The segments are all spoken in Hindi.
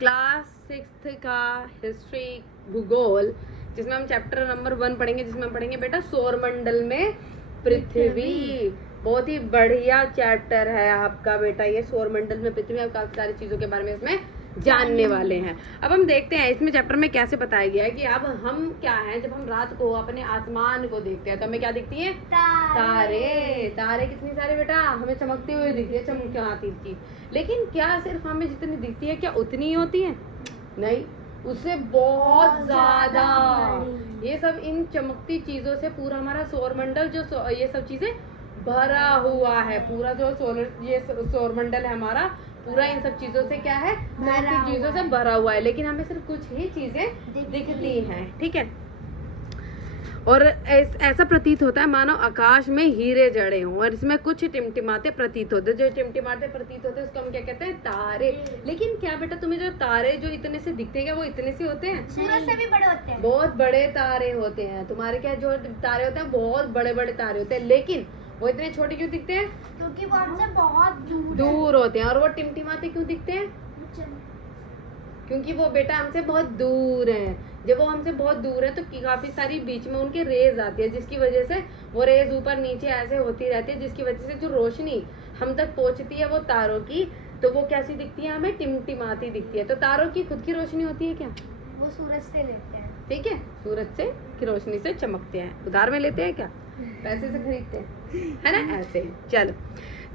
क्लास 6 का हिस्ट्री भूगोल, जिसमें हम चैप्टर नंबर 1 पढ़ेंगे, जिसमें हम पढ़ेंगे बेटा सौरमंडल में पृथ्वी। बहुत ही बढ़िया चैप्टर है आपका बेटा ये सौरमंडल में पृथ्वी। आप काफी सारी चीजों के बारे में इसमें जानने वाले हैं। अब हम देखते हैं इसमें चैप्टर में कैसे बताया गया है कि अब हम क्या हैं, जब हम रात को अपने आसमान को देखते हैं तो हमें क्या दिखती है? तारे। तारे कितनी सारे बेटा हमें चमकते हुए दिखती है, चमकाती चीज। लेकिन क्या सिर्फ हमें जितनी दिखती है क्या उतनी ही होती है? नहीं, उससे बहुत ज्यादा। ये सब इन चमकती चीजों से पूरा हमारा सौरमंडल जो ये सब चीजें भरा हुआ है। पूरा जो सौरमंडल है हमारा पूरा इन सब चीजों से क्या है? चमकती चीजों से भरा हुआ है। लेकिन हमें सिर्फ कुछ ही चीजें दिखती हैं, ठीक है। और ऐसा प्रतीत होता है मानो आकाश में हीरे जड़े हों और इसमें कुछ टिमटिमाते प्रतीत होते हैं। जो टिमटिमाते प्रतीत होते हैं उसको हम क्या कहते हैं? तारे। लेकिन क्या बेटा तुम्हें जो तारे जो इतने से दिखते हैं क्या वो इतने से होते हैं? सूरज से भी बड़े होते हैं। बहुत बड़े तारे होते हैं। तुम्हारे क्या जो तारे होते हैं बहुत बड़े बड़े तारे होते हैं, लेकिन वो इतने छोटे क्यों दिखते हैं? क्योंकि वो हमसे बहुत दूर होते हैं। और वो टिमटिमाते क्यों दिखते हैं? क्योंकि वो बेटा हमसे बहुत दूर है। जब वो हमसे बहुत दूर है तो काफी सारी बीच में उनके रेज आती है, जिसकी वजह से वो रेज ऊपर नीचे ऐसे होती रहती है, जिसकी वजह से जो रोशनी हम तक पहुंचती है वो तारों की, तो वो कैसी दिखती है? हमें टिमटिमाती दिखती है। तो तारों की खुद की रोशनी होती है क्या? वो सूरज से लेते हैं, ठीक है, सूरज से की रोशनी से चमकते हैं। उधार में लेते हैं क्या? पैसे से खरीदते हैं, है ना? ऐसे। चलो,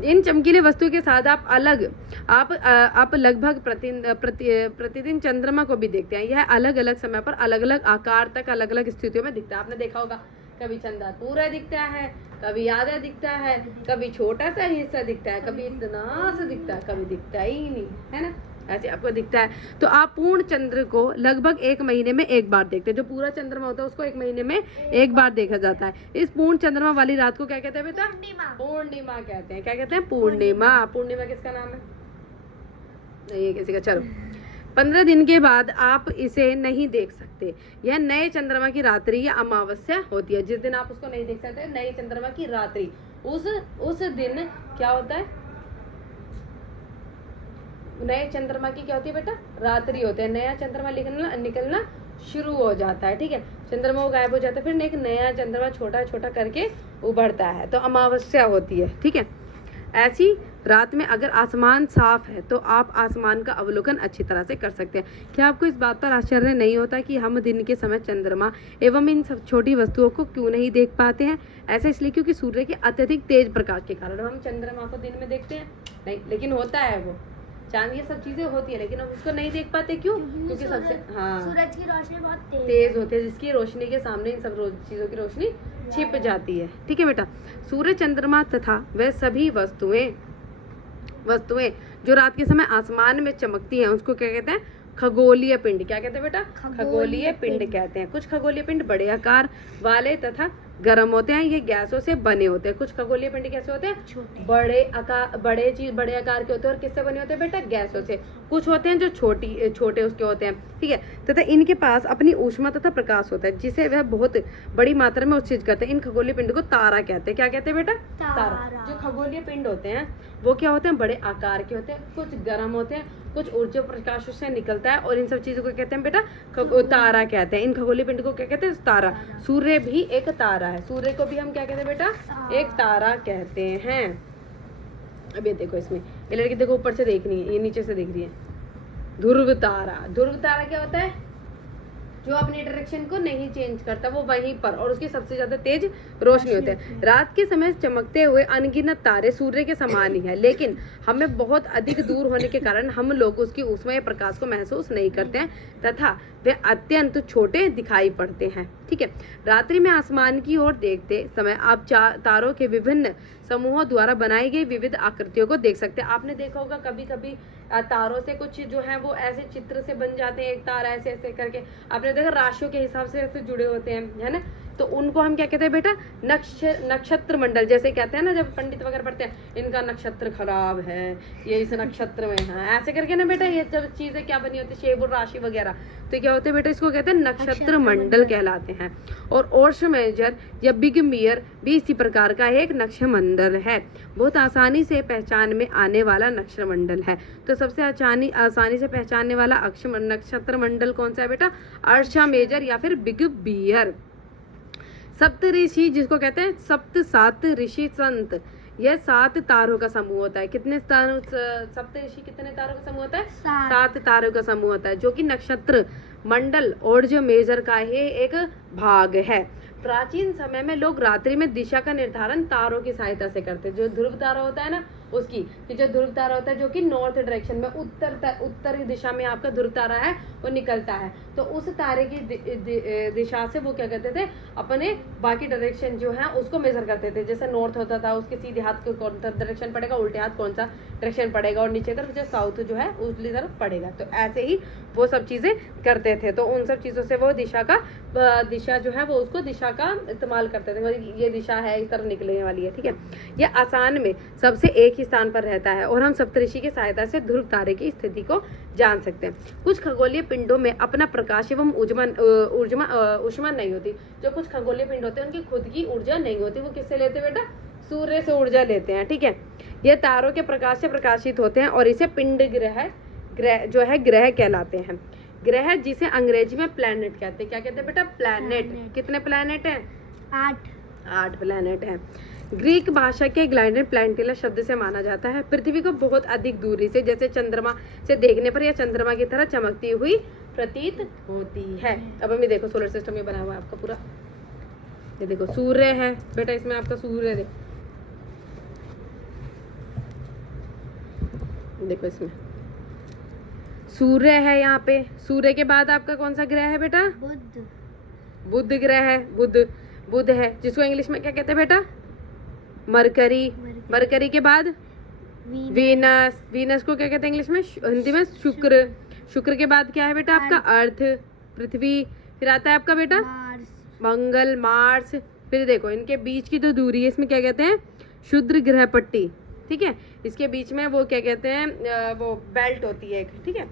इन चमकीले वस्तु के साथ आप लगभग प्रतिदिन चंद्रमा को भी देखते हैं। यह अलग अलग समय पर अलग अलग आकार तक अलग अलग स्थितियों में दिखता है। आपने देखा होगा कभी चंद्र पूरा दिखता है, कभी आधा दिखता है, कभी छोटा सा हिस्सा दिखता है, कभी इतना सा दिखता है, कभी दिखता ही नहीं, है ना? ऐसे आपको दिखता है। तो आप पूर्ण चंद्र को लगभग 1 महीने में एक बार देखते हैं। जो पूरा चंद्रमा होता है उसको 1 महीने में एक बार देखा जाता है। इस पूर्ण चंद्रमा वाली रात को क्या कहते हैं बेटा? पूर्णिमा कहते हैं। क्या कहते हैं? पूर्णिमा। पूर्णिमा किसका नाम है? नहीं, किसी का। चलो, 15 दिन के बाद आप इसे नहीं देख सकते। यह नए चंद्रमा की रात्रि या अमावस्या होती है। जिस दिन आप उसको नहीं देख सकते, नए चंद्रमा की रात्रि, उस दिन क्या होता है? नए चंद्रमा की क्या होती है बेटा? रात्रि होते हैं। नया चंद्रमा निकलना शुरू हो जाता है, ठीक है। चंद्रमा वो गायब हो जाता है, फिर एक नया चंद्रमा छोटा छोटा करके उभरता है, तो अमावस्या होती है, ठीक है। ऐसी रात में अगर आसमान साफ है तो आप आसमान का अवलोकन अच्छी तरह से कर सकते हैं। क्या आपको इस बात पर आश्चर्य नहीं होता कि हम दिन के समय चंद्रमा एवं इन सब छोटी वस्तुओं को क्यों नहीं देख पाते हैं? ऐसा इसलिए क्योंकि सूर्य के अत्यधिक तेज प्रकाश के कारण हम चंद्रमा को दिन में देखते हैं नहीं, लेकिन होता है वो चांद, ये सब चीजें होती है, लेकिन हम उसको नहीं देख पाते। क्यों? क्योंकि सबसे सूरज की रोशनी बहुत तेज होती है, जिसकी रोशनी के सामने इन सब चीजों की रोशनी छिप जाती है, ठीक है बेटा। सूर्य, चंद्रमा तथा वह सभी वस्तुएं जो रात के समय आसमान में चमकती हैं उसको क्या कहते हैं? खगोलीय पिंड। क्या कहते हैं बेटा? खगोलीय पिंड कहते हैं। कुछ खगोलीय पिंड बड़े आकार वाले तथा गर्म होते हैं, ये गैसों से बने होते हैं। कुछ खगोलीय पिंड कैसे होते हैं? बड़े आकार के होते हैं। और किससे बने होते हैं बेटा? गैसों से। कुछ होते हैं जो छोटे उसके होते हैं, ठीक है। तथा इनके पास अपनी ऊष्मा तथा प्रकाश होता है, जिसे वह बहुत बड़ी मात्रा में उत्सर्जित करते हैं। इन खगोलीय पिंड को तारा कहते हैं। क्या कहते हैं बेटा? तारा। जो खगोलीय पिंड होते हैं वो क्या होते हैं? बड़े आकार के होते हैं, कुछ गर्म होते हैं, कुछ ऊर्जा प्रकाश उससे निकलता है, और इन सब चीजों को कहते हैं बेटा तारा कहते हैं। इन खगोलीय पिंड को क्या कहते हैं? तारा। सूर्य भी एक तारा है। सूर्य को भी हम क्या कहते हैं बेटा? एक तारा कहते हैं। अब ये देखो, इसमें ये लड़की देखो ऊपर से देख रही है, ये नीचे से देख रही है। ध्रुव तारा। ध्रुव तारा क्या होता है? जो अपनी डायरेक्शन को नहीं चेंज करता, वो वहीं पर, और उसकी सबसे ज्यादा तेज रोशनी होती है। रात के समय चमकते हुए अनगिनत तारे सूर्य के समान ही है, लेकिन हमें बहुत अधिक दूर होने के कारण हम लोग उसकी ऊष्मा या प्रकाश को महसूस नहीं करते हैं तथा वे अत्यंत छोटे दिखाई पड़ते हैं, ठीक है। रात्रि में आसमान की ओर देखते समय आप तारों के विभिन्न समूहों द्वारा बनाई गई विविध आकृतियों को देख सकते हैं। आपने देखा होगा कभी कभी तारों से कुछ जो है वो ऐसे चित्र से बन जाते हैं, एक तारा ऐसे ऐसे करके। आपने देखा राशियों के हिसाब से ऐसे जुड़े होते हैं, है ना। तो उनको हम क्या कहते हैं बेटा, नक्षत्र मंडल। जैसे कहते हैं ना जब पंडित वगैरह पढ़ते हैं, इनका नक्षत्र खराब है, ये इस नक्षत्र में है, ऐसे करके ना बेटा ये जब चीजें क्या बनी होती है, शेब और राशि वगैरह, तो क्या होते हैं बेटा, इसको कहते हैं नक्षत्र मंडल कहलाते हैं। और ओर्ष मेजर या बिग मियर भी इसी प्रकार का एक नक्ष मंडल है, बहुत आसानी से पहचान में आने वाला नक्षत्र मंडल है। तो सबसे आसानी से पहचानने वाला नक्षत्र मंडल कौन सा है बेटा, अर्शा मेजर या फिर बिग बियर। सप्त ऋषि जिसको कहते हैं सात ऋषि संत, यह 7 तारों का समूह होता है। कितने तारों, सप्त ऋषि कितने तारों का समूह होता है, 7 तारों का समूह होता है, जो कि नक्षत्र मंडल और जो मेजर का ही एक भाग है। प्राचीन समय में लोग रात्रि में दिशा का निर्धारण तारों की सहायता से करते हैं। जो ध्रुव तारा होता है ना उसकी, कि जो ध्रुव तारा होता है जो कि नॉर्थ डायरेक्शन में उत्तर दिशा में आपका ध्रुव तारा है वो निकलता है, तो उस तारे की दिशा से वो क्या करते थे, अपने बाकी डायरेक्शन जो है उसको मेजर करते थे। जैसे नॉर्थ होता था, उसके सीधे हाथ को कौन सा डायरेक्शन पड़ेगा, उल्टे हाथ कौन सा डायरेक्शन पड़ेगा, और नीचे तरफ जो साउथ जो है उस तरफ पड़ेगा। तो ऐसे ही वो सब चीजें करते थे। तो उन सब चीजों से वो दिशा जो है वो उसको दिशा का इस्तेमाल करते थे, ये दिशा है इस तरफ निकलने वाली है, ठीक है। ये आसान में सबसे एक ही स्थान पर रहता है और हम सप्तऋषि की सहायता से ध्रुव तारे की स्थिति को जान सकते हैं। कुछ खगोलीय पिंडों में अपना प्रकाश एवं ऊष्मा नहीं होती। जो कुछ खगोलीय पिंड होते हैं उनकी खुद की ऊर्जा नहीं होती, वो किससे लेते हैं बेटा, सूर्य से ऊर्जा लेते हैं, ठीक है। ये तारों के प्रकाश से प्रकाशित होते हैं और इसे पिंड ग्रह कहलाते हैं। ग्रह जिसे अंग्रेजी में प्लैनेट कहते हैं। क्या कहते हैं बेटा, प्लैनेट। कितने प्लैनेट हैं, 8 प्लैनेट हैं। ग्रीक भाषा के ग्लाइडेड प्लैनेटिला शब्द से माना जाता है। पृथ्वी को बहुत अधिक दूरी से, जैसे चंद्रमा से देखने पर यह चंद्रमा की तरह चमकती हुई प्रतीत होती है। अब हमें देखो सोलर सिस्टम ये बना हुआ है आपका पूरा, ये देखो सूर्य है बेटा, इसमें आपका सूर्य देखो इसमें सूर्य है। यहाँ पे सूर्य के बाद आपका कौन सा ग्रह है बेटा, बुध ग्रह है। बुध है, जिसको इंग्लिश में क्या कहते हैं बेटा, मरकरी। मरकरी के बाद वीनस को क्या कहते हैं इंग्लिश में, हिंदी में शुक्र के बाद क्या है बेटा आपका, अर्थ, पृथ्वी। फिर आता है आपका बेटा मंगल, मार्स। फिर देखो इनके बीच की जो दूरी है इसमें क्या कहते हैं, क्षुद्र ग्रह पट्टी, ठीक है। इसके बीच में वो क्या कहते हैं, वो बेल्ट होती है एक, ठीक है।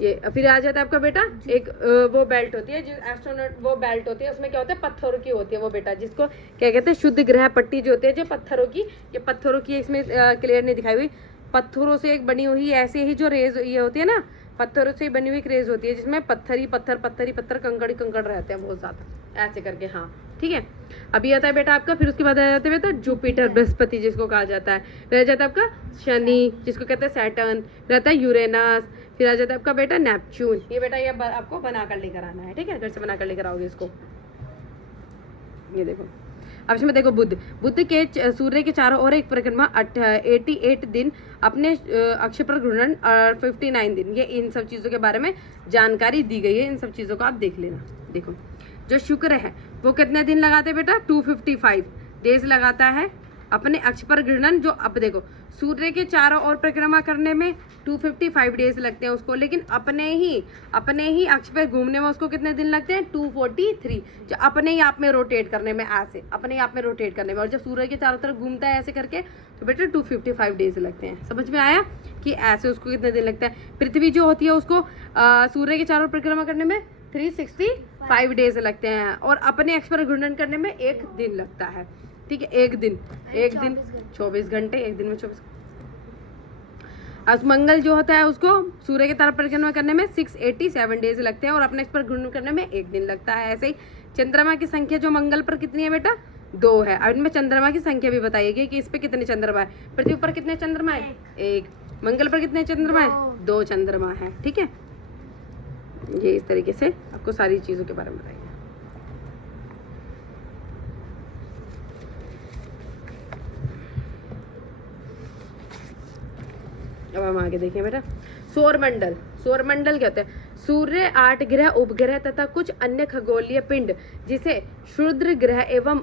ये फिर आ जाता है आपका बेटा एक वो बेल्ट होती है जो एस्ट्रोनॉट, वो बेल्ट होती है, उसमें क्या होता है, पत्थरों की होती है वो बेटा, जिसको क्या कहते हैं, शुद्ध ग्रह पट्टी जो होती है, जो पत्थरों की, ये पत्थरों की इसमें क्लियर नहीं दिखाई हुई, पत्थरों से एक बनी हुई ऐसे ही जो रेज ये होती है ना, पत्थरों से बनी हुई एक रेज होती है जिसमें पत्थर कंकड़ रहते हैं बहुत ज्यादा, ऐसे करके, हाँ ठीक है। अभी आता है बेटा आपका, फिर उसके बाद आ जाता है बेटा जुपिटर, बृहस्पति जिसको कहा जाता है। फिर आ जाता है आपका शनि जिसको कहते हैं सैटर्न। फिर आता है यूरेनस। फिर आ जाता है आपका बेटा नेपच्यून। ये बेटा ये आपको बना कर लेकर आना है, ठीक है, घर से बना कर लेकर आओगे इसको। ये देखो अब इसमें देखो बुध के सूर्य के चारों ओर एक परिक्रमा 88 दिन, अपने अक्ष पर घूर्णन 59 दिन। ये इन सब चीज़ों के बारे में जानकारी दी गई है, इन सब चीज़ों को आप देख लेना। देखो जो शुक्र है वो कितने दिन लगाते हैं बेटा, 255 डेज लगाता है अपने अक्ष पर घूर्णन। जो अब देखो सूर्य के चारों ओर परिक्रमा करने में 255 डेज लगते हैं उसको, लेकिन अपने ही अक्ष पर घूमने में उसको कितने दिन लगते हैं, 243, जो अपने ही आप में रोटेट करने में, ऐसे अपने आप में रोटेट करने में। और जब सूर्य के चारों तरफ घूमता है ऐसे करके तो बेटा 255 डेज लगते हैं। समझ में आया कि ऐसे उसको कितने दिन लगता है। पृथ्वी जो होती है उसको सूर्य के चारों परिक्रमा करने में 365 डेज लगते हैं और अपने अक्ष पर घूर्णन करने में 1 दिन लगता है, ठीक है। एक दिन 24 घंटे, एक दिन में 24। अब मंगल जो होता है उसको सूर्य के तरफ परिक्रमा करने में 687 डेज लगते हैं और अपने अक्ष पर घूर्णन करने में 1 दिन लगता है। ऐसे ही चंद्रमा की संख्या जो मंगल पर कितनी है बेटा, 2 है। अब इनमें चंद्रमा की संख्या भी बताइएगी कि इस पे कितने चंद्रमा है। पृथ्वी पर कितने चंद्रमा है, 1। मंगल पर कितने चंद्रमा है, 2 चंद्रमा है, ठीक है। ये इस तरीके से आपको सारी चीजों के बारे में बताइए। अब हम आगे देखें बेटा, सौरमंडल, सौरमंडल क्या होता है? सूर्य, 8 ग्रह, उपग्रह तथा कुछ अन्य खगोलीय पिंड जिसे क्षुद्र ग्रह एवं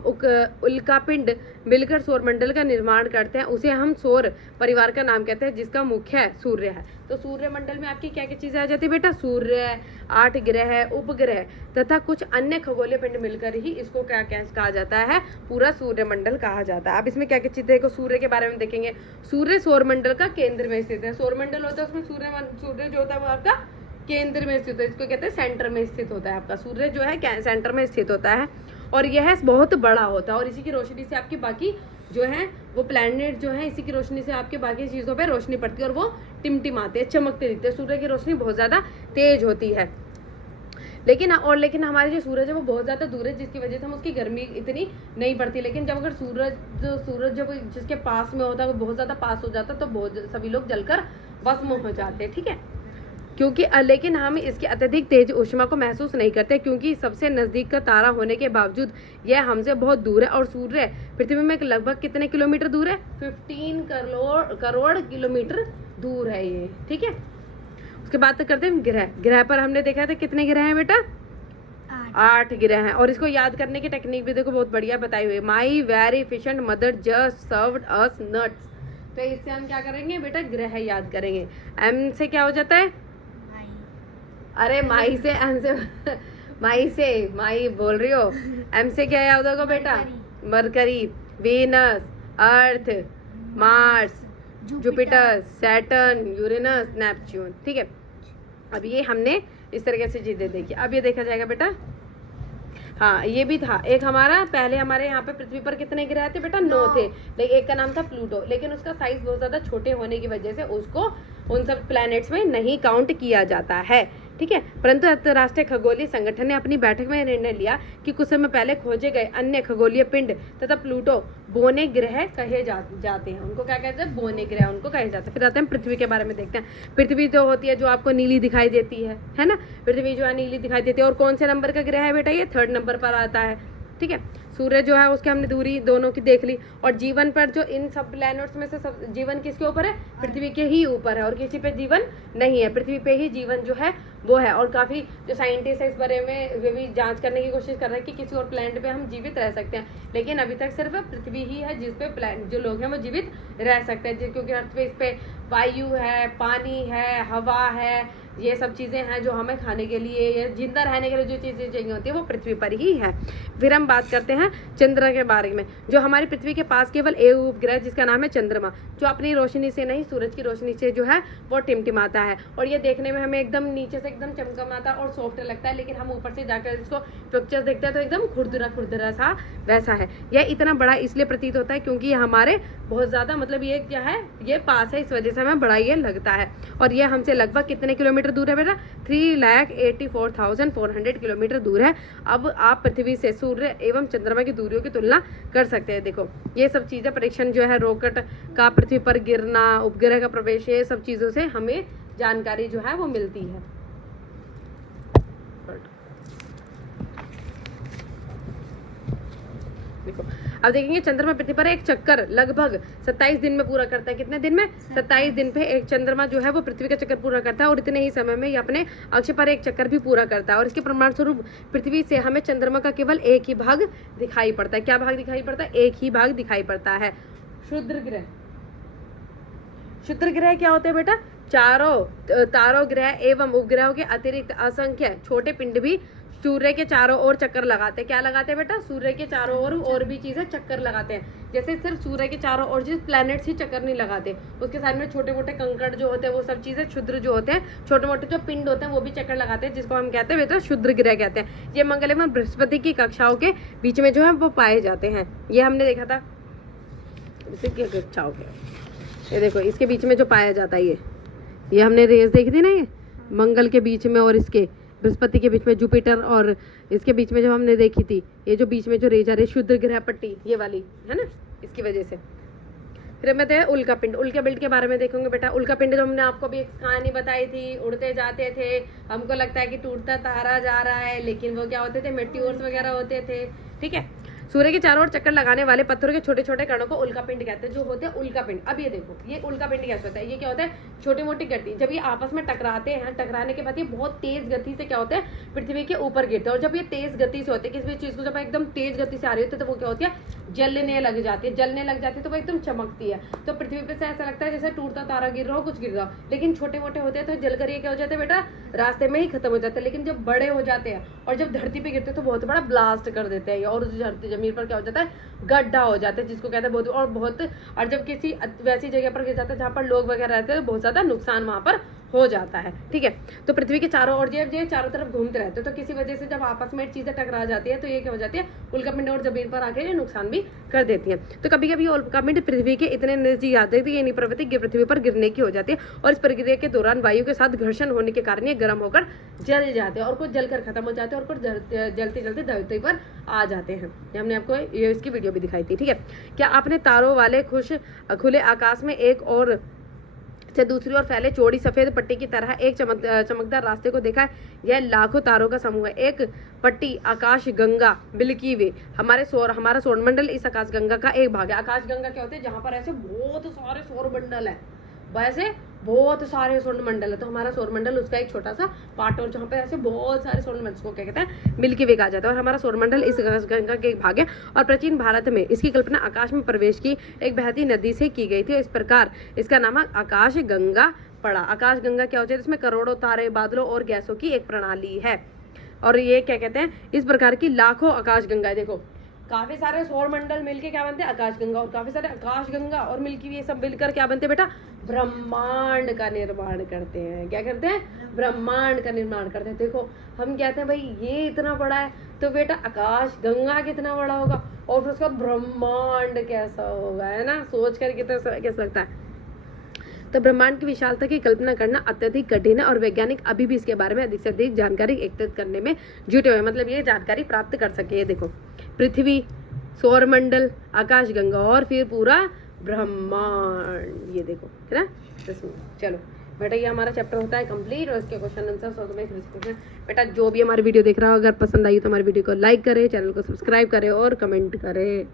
उल्का पिंड मिलकर सौरमंडल का निर्माण करते हैं, उसे हम सौर परिवार का नाम कहते हैं, जिसका मुख्य सूर्य है। तो सूर्यमंडल में आपकी क्या क्या चीजें आ जाती है बेटा? सूर्य, 8 ग्रह, उपग्रह तथा कुछ अन्य खगोलीय पिंड मिलकर ही इसको क्या कहा जाता है? पूरा सूर्यमंडल कहा जाता है। अब इसमें क्या क्या चीजें देखो, सूर्य के बारे में देखेंगे। सूर्य सौरमंडल का केंद्र में स्थित है। सौरमंडल होता है उसमें सूर्य जो होता है वो आपका केंद्र में स्थित है, इसको कहते हैं सेंटर में स्थित होता है। आपका सूर्य जो है सेंटर में स्थित होता है और यह बहुत बड़ा होता है और इसी की रोशनी से आपकी बाकी जो है वो प्लैनेट जो है इसी की रोशनी से आपके बाकी चीजों पे रोशनी पड़ती है और वो टिमटिमाते हैं, चमकते दिखते हैं। सूर्य की रोशनी बहुत ज्यादा तेज होती है, लेकिन हमारे जो सूरज है वो बहुत ज्यादा दूर है, जिसकी वजह से हम उसकी गर्मी इतनी नहीं पड़ती। लेकिन जब अगर सूरज जब जिसके पास में होता है वो बहुत ज्यादा पास हो जाता है तो सभी लोग जलकर भस्म हो जाते हैं, ठीक है। क्योंकि लेकिन हम इसकी अत्यधिक तेज ऊष्मा को महसूस नहीं करते, क्योंकि सबसे नजदीक का तारा होने के बावजूद यह हमसे बहुत दूर है। और सूर्य पृथ्वी में लगभग कितने किलोमीटर दूर है? 15 करोड़ किलोमीटर दूर है ये, ठीक है। उसके बाद करते हैं ग्रह। ग्रह पर हमने देखा था कितने ग्रह हैं बेटा? 8 ग्रह हैं। और इसको याद करने की टेक्निक भी देखो बहुत बढ़िया बताई हुई है। My very efficient mother just served us nuts. तो इससे हम क्या करेंगे बेटा? ग्रह याद करेंगे। एम से क्या हो जाता है? अरे माई से, एम से माई बोल रही हो। एम से क्या याद होगा बेटा? Mercury, Venus, Earth, Mars, Jupiter, Saturn, Uranus, Neptune, ठीक है। अब ये हमने इस तरीके से चीजें देखी। अब ये देखा जाएगा बेटा, हाँ ये भी था एक हमारा, पहले हमारे यहाँ पे पृथ्वी पर कितने ग्रह थे बेटा? 9 थे। लेकिन एक का नाम था प्लूटो, लेकिन उसका साइज बहुत ज्यादा छोटे होने की वजह से उसको उन सब प्लैनेट्स में नहीं काउंट किया जाता है, ठीक है। परंतु अंतर्राष्ट्रीय खगोलीय संगठन ने अपनी बैठक में निर्णय लिया कि कुछ समय पहले खोजे गए अन्य खगोलीय पिंड तथा प्लूटो बोने ग्रह कहे जाते हैं। उनको क्या कहते हैं? बोने ग्रह उनको कहे जाते हैं। फिर आते हैं पृथ्वी के बारे में देखते हैं। पृथ्वी तो होती है जो आपको नीली दिखाई देती है ना? पृथ्वी जो है नीली दिखाई देती है। और कौन से नंबर का ग्रह है बेटा? ये 3rd नंबर पर आता है, ठीक है। सूर्य जो है उसके हमने दूरी दोनों की देख ली। और जीवन पर जो इन सब प्लैनेट्स में से सब जीवन किसके ऊपर है? पृथ्वी के ही ऊपर है और किसी पे जीवन नहीं है, पृथ्वी पे ही जीवन जो है वो है। और काफी जो साइंटिस्ट है इस बारे में वे भी जांच करने की कोशिश कर रहे हैं कि किसी और प्लैनेट पे हम जीवित रह सकते हैं, लेकिन अभी तक सिर्फ पृथ्वी ही है जिसपे जो लोग हैं वो जीवित रह सकते हैं, क्योंकि अर्थ पे इस पे वायु है, पानी है, हवा है, ये सब चीजें हैं जो हमें खाने के लिए या जिंदा रहने के लिए जो चीजें चाहिए होती है वो पृथ्वी पर ही है। फिर हम बात करते हैं चंद्र के बारे में। जो हमारी पृथ्वी के पास केवल एक उपग्रह जिसका नाम है चंद्रमा, जो अपनी रोशनी से नहीं सूरज की रोशनी से जो है वो टिमटिमाता है और ये देखने में हमें एकदम नीचे से एकदम चमचमाता और सॉफ्ट लगता है, लेकिन हम ऊपर से जाकर इसको पिक्चर्स देखते हैं तो एकदम खुरदुरा सा वैसा है। यह इतना बड़ा इसलिए प्रतीत होता है क्योंकि ये हमारे बहुत ज्यादा मतलब ये क्या है, ये पास है, इस वजह से हमें बड़ा ये लगता है। और ये हमसे लगभग कितने किलोमीटर दूर है बेटा? 3,84,400 किलोमीटर दूर है। अब आप पृथ्वी से सूर्य एवं चंद्रमा की दूरियों की तुलना कर सकते हैं। देखो ये सब चीजें परीक्षण जो है रॉकेट का पृथ्वी पर गिरना, उपग्रह का प्रवेश, ये सब चीजों से हमें जानकारी जो है वो मिलती है। देखो अब देखेंगे चंद्रमा पृथ्वी पर एक चक्कर लगभग 27 दिन में पूरा करता है। कितने दिन में? 27 दिन पे एक चंद्रमा जो है वो पृथ्वी का चक्कर पूरा करता है और इतने ही समय में ये अपने अक्ष पर एक चक्कर भी पूरा करता है। और इसके प्रमाण स्वरूप पृथ्वी से हमें चंद्रमा का केवल एक ही भाग दिखाई पड़ता है। क्या भाग दिखाई पड़ता है? एक ही भाग दिखाई पड़ता है। क्षुद्र ग्रह, क्षुद्र ग्रह क्या होते हैं बेटा? तारों ग्रह एवं उपग्रहों के अतिरिक्त असंख्य छोटे पिंड भी सूर्य के चारों ओर चक्कर लगाते हैं। क्या लगाते हैं बेटा? सूर्य के चारों ओर और भी चीजें चक्कर लगाते हैं। जैसे सिर्फ सूर्य के चारों ओर जिस प्लैनेट्स ही चक्कर नहीं लगाते, उसके साथ में छोटे मोटे कंकड़ जो होते हैं वो सब चीजें क्षुद्र जो होते हैं, छोटे मोटे जो पिंड होते हैं वो भी चक्कर लगाते हैं, जिसको हम कहते हैं बेटा क्षुद्र ग्रह कहते हैं। ये मंगल एवं बृहस्पति की कक्षाओं के बीच में जो है वो पाए जाते हैं। ये हमने देखा था कक्षाओं के, ये देखो इसके बीच में जो पाया जाता है ये हमने रेस देखी थी ना, ये मंगल के बीच में और इसके बृहस्पति के बीच में जुपिटर और इसके बीच में जब हमने देखी थी, ये जो बीच में जो रेज आ रही है क्षुद्र ग्रह पट्टी ये वाली है ना, इसकी वजह से। फिर हमें थे उल्का पिंड। उल्का पिंड के बारे में देखेंगे बेटा। उल्का पिंड जो हमने आपको भी एक कहानी बताई थी, उड़ते जाते थे, हमको लगता है कि टूटता तारा जा रहा है, लेकिन वो क्या होते थे? मेट्योर्स वगैरह होते थे, ठीक है। सूर्य के चारों ओर चक्कर लगाने वाले पत्थरों के छोटे छोटे कणों को उल्कापिंड कहते हैं, जो होते हैं उल्कापिंड। अब ये देखो, ये उल्कापिंड कैसे होता है, ये क्या होता है, छोटी मोटी गति, जब ये आपस में टकराते हैं, टकराने के बाद ये बहुत तेज गति से क्या होते हैं, पृथ्वी के ऊपर गिरते हैं। और जब ये तेज गति से होते हैं, किसी भी चीज को जब एकदम तेज गति से आ रही होती है तो वो क्या होती है, जलने लग जाती है। जलने लग जाती है तो वो एकदम चमकती है। तो पृथ्वी पे से ऐसा लगता है जैसे टूटता तारा गिर रहा हो, कुछ गिर रहा हो। लेकिन छोटे मोटे होते हैं तो जलकर ये क्या हो जाते हैं बेटा, रास्ते में ही खत्म हो जाते हैं। लेकिन जब बड़े हो जाते हैं और जब धरती पे गिरते हैं तो बहुत बड़ा ब्लास्ट कर देते हैं, और धरती जमीन पर क्या हो जाता है, गड्ढा हो जाता है, जिसको कहते हैं बहुत। और जब किसी वैसी जगह पर गिर जाता है जहाँ पर लोग वगैरह रहते हैं तो बहुत ज्यादा नुकसान वहां पर हो जाता है। ठीक है, तो पृथ्वी के चारों ओर जब ये चारों तरफ घूमते रहते हैं तो किसी वजह से जब आपस में चीजें टकरा जाती है तो ये क्या हो जाती है, उल्कापिंड और जमीन पर आके ये नुकसान भी कर देती है। तो कभी कभी उल्कापिंड पृथ्वी के इतने नजदीक आते हैं तो ये प्रवृत्ति पृथ्वी पर गिरने की हो जाती है, और इस प्रक्रिया के दौरान वायु के साथ घर्षण होने के कारण ये गर्म होकर जल जाते हैं, और कुछ जलकर खत्म हो जाते हैं, और कुछ जलते जलते धरती पर आ जाते हैं। हमने आपको ये इसकी वीडियो भी दिखाई थी। ठीक है, क्या आपने तारों वाले खुले आकाश में एक और से दूसरी ओर फैले चौड़ी सफेद पट्टी की तरह एक चमकदार रास्ते को देखा है? यह लाखों तारों का समूह है। एक पट्टी आकाश गंगा मिल्की वे, हमारा सौर मंडल इस आकाश गंगा का एक भाग है। आकाश गंगा क्या होते हैं, जहां पर ऐसे बहुत सारे सौर मंडल है, वैसे बहुत सारे सौर मंडल है, तो हमारा सौर मंडल उसका एक छोटा सा पार्ट, और जहाँ पे ऐसे बहुत सारे सौर मंडल को क्या कहते हैं, मिल्की वे कहा जाता है। और हमारा सौर मंडल इस गंगा के एक भाग है, और प्राचीन भारत में इसकी कल्पना आकाश में प्रवेश की एक बहती नदी से की गई थी। इस प्रकार इसका नाम आकाश गंगा पड़ा। आकाश गंगा क्या होता है, इसमें करोड़ों तारे, बादलों और गैसों की एक प्रणाली है, और ये क्या कहते हैं, इस प्रकार की लाखों आकाश गंगा। देखो काफी सारे सौर मंडल मिलके क्या बनते हैं, आकाश गंगा, और काफी सारे आकाश गंगा और मिल्की वे सब मिलकर क्या बनते हैं बेटा, ब्रह्मांड का निर्माण करते हैं। क्या करते हैं, ब्रह्मांड का निर्माण करते हैं। देखो हम कहते हैं भाई ये इतना बड़ा है, तो बेटा आकाश गंगा कितना बड़ा होगा, और फिर उसका ब्रह्मांड कैसा होगा, है ना, सोच कर कितना कैसा लगता है। तो ब्रह्मांड की विशालता की कल्पना करना अत्यधिक कठिन है, और वैज्ञानिक अभी भी इसके बारे में अधिक से अधिक जानकारी एकत्रित करने में जुटे हुए, मतलब ये जानकारी प्राप्त कर सके। ये देखो पृथ्वी, सौर मंडल, आकाश गंगा, और फिर पूरा ब्रह्मांड, ये देखो है ना। चलो बेटा ये हमारा चैप्टर होता है कंप्लीट, और इसके क्वेश्चन आंसर बेटा जो भी हमारी वीडियो देख रहा हो, अगर पसंद आई तो हमारी वीडियो को लाइक करे, चैनल को सब्सक्राइब करे और कमेंट करे।